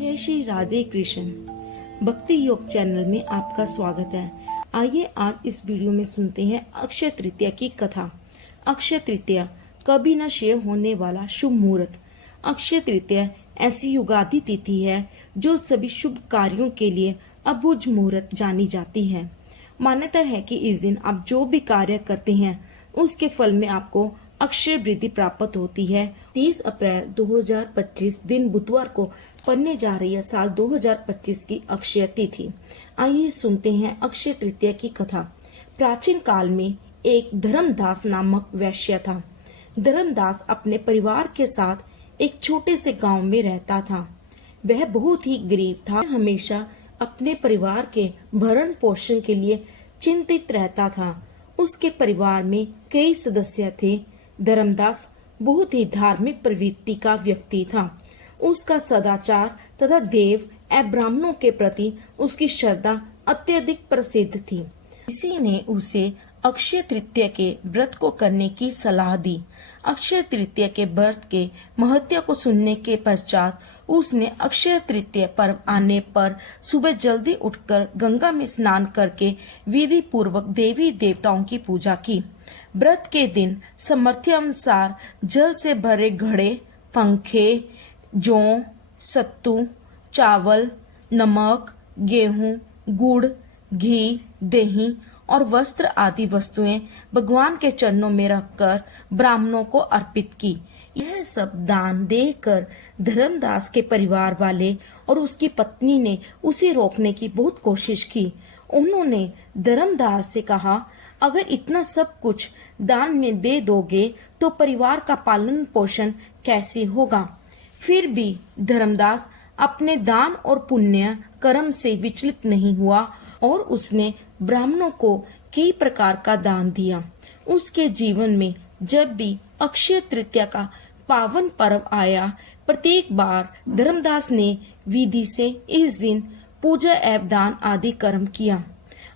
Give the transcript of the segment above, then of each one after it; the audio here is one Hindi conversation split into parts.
जय श्री राधे कृष्ण। भक्ति योग चैनल में आपका स्वागत है। आइए आज इस वीडियो में सुनते हैं अक्षय तृतीया की कथा। अक्षय तृतीया कभी न क्षय होने वाला शुभ मुहूर्त। अक्षय तृतीया ऐसी युगादि तिथि है जो सभी शुभ कार्यों के लिए अबुझ मुहूर्त जानी जाती है। मान्यता है कि इस दिन आप जो भी कार्य करते हैं उसके फल में आपको अक्षय वृद्धि प्राप्त होती है। 30 अप्रैल 2025 दिन बुधवार को पड़ने जा रही है साल 2025 की अक्षय तिथि। आइए सुनते हैं अक्षय तृतीया की कथा। प्राचीन काल में एक धर्मदास नामक वैश्य था। धर्मदास अपने परिवार के साथ एक छोटे से गांव में रहता था। वह बहुत ही गरीब था, हमेशा अपने परिवार के भरण पोषण के लिए चिंतित रहता था। उसके परिवार में कई सदस्य थे। धर्मदास बहुत ही धार्मिक प्रवृत्ति का व्यक्ति था। उसका सदाचार तथा देव एवं ब्राह्मणों के प्रति उसकी श्रद्धा अत्यधिक प्रसिद्ध थी। किसी ने उसे अक्षय तृतीया के व्रत को करने की सलाह दी। अक्षय तृतीया के व्रत के महत्व को सुनने के पश्चात उसने अक्षय तृतीया पर्व आने पर सुबह जल्दी उठकर गंगा में स्नान करके विधि पूर्वक देवी देवताओं की पूजा की। व्रत के दिन सामर्थ्य अनुसार जल से भरे घड़े, पंखे, जौ, सत्तू, चावल, नमक, गेहूं, गुड़, घी, दही और वस्त्र आदि वस्तुएं भगवान के चरणों में रखकर ब्राह्मणों को अर्पित की। यह सब दान देकर धर्मदास के परिवार वाले और उसकी पत्नी ने उसे रोकने की बहुत कोशिश की। उन्होंने धर्मदास से कहा, अगर इतना सब कुछ दान में दे दोगे तो परिवार का पालन पोषण कैसे होगा। फिर भी धर्मदास अपने दान और पुण्य कर्म से विचलित नहीं हुआ और उसने ब्राह्मणों को कई प्रकार का दान दिया। उसके जीवन में जब भी अक्षय तृतीया का पावन पर्व आया, प्रत्येक बार धर्मदास ने विधि से इस दिन पूजा एवं दान आदि कर्म किया।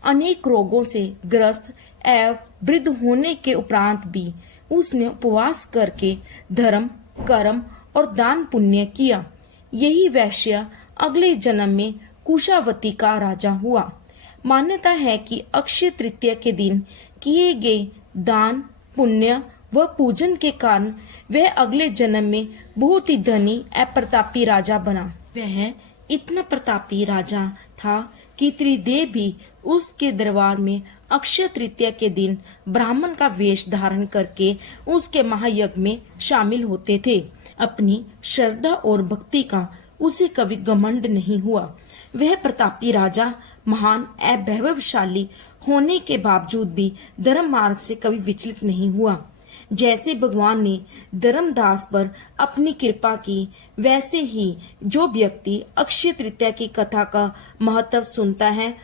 अनेक रोगों से ग्रस्त एवं वृद्ध होने के उपरांत भी उसने उपवास करके धर्म, कर्म और दान पुण्य किया। यही वैश्य अगले जन्म में कुशावती का राजा हुआ। मान्यता है कि अक्षय तृतीया के दिन किए गए दान, पुण्य व पूजन के कारण वह अगले जन्म में बहुत ही धनी एवं प्रतापी राजा बना। वह इतना प्रतापी राजा था कि त्रिदेव भी उसके दरबार में अक्षय तृतीया के दिन ब्राह्मण का वेश धारण करके उसके महायज्ञ में शामिल होते थे। अपनी श्रद्धा और भक्ति का उसे कभी घमंड नहीं हुआ। वह प्रतापी राजा महान एवं वैभवशाली होने के बावजूद भी धर्म मार्ग से कभी विचलित नहीं हुआ। जैसे भगवान ने धर्मदास पर अपनी कृपा की, वैसे ही जो व्यक्ति अक्षय तृतीया की कथा का महत्व सुनता है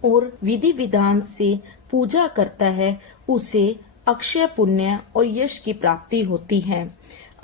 और विधि विधान से पूजा करता है, उसे अक्षय पुण्य और यश की प्राप्ति होती है।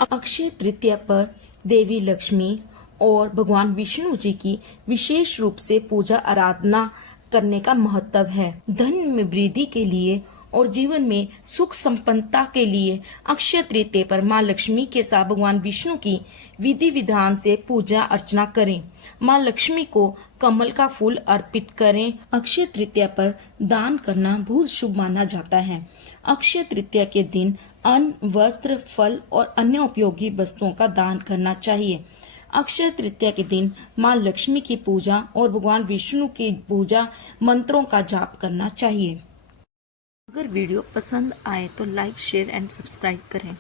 अक्षय तृतीया पर देवी लक्ष्मी और भगवान विष्णु जी की विशेष रूप से पूजा आराधना करने का महत्व है। धन में वृद्धि के लिए और जीवन में सुख संपन्नता के लिए अक्षय तृतीया पर माँ लक्ष्मी के साथ भगवान विष्णु की विधि विधान से पूजा अर्चना करें। माँ लक्ष्मी को कमल का फूल अर्पित करें। अक्षय तृतीया पर दान करना बहुत शुभ माना जाता है। अक्षय तृतीया के दिन अन्न, वस्त्र, फल और अन्य उपयोगी वस्तुओं का दान करना चाहिए। अक्षय तृतीया के दिन माँ लक्ष्मी की पूजा और भगवान विष्णु की पूजा मंत्रों का जाप करना चाहिए। अगर वीडियो पसंद आए तो लाइक, शेयर एंड सब्सक्राइब करें।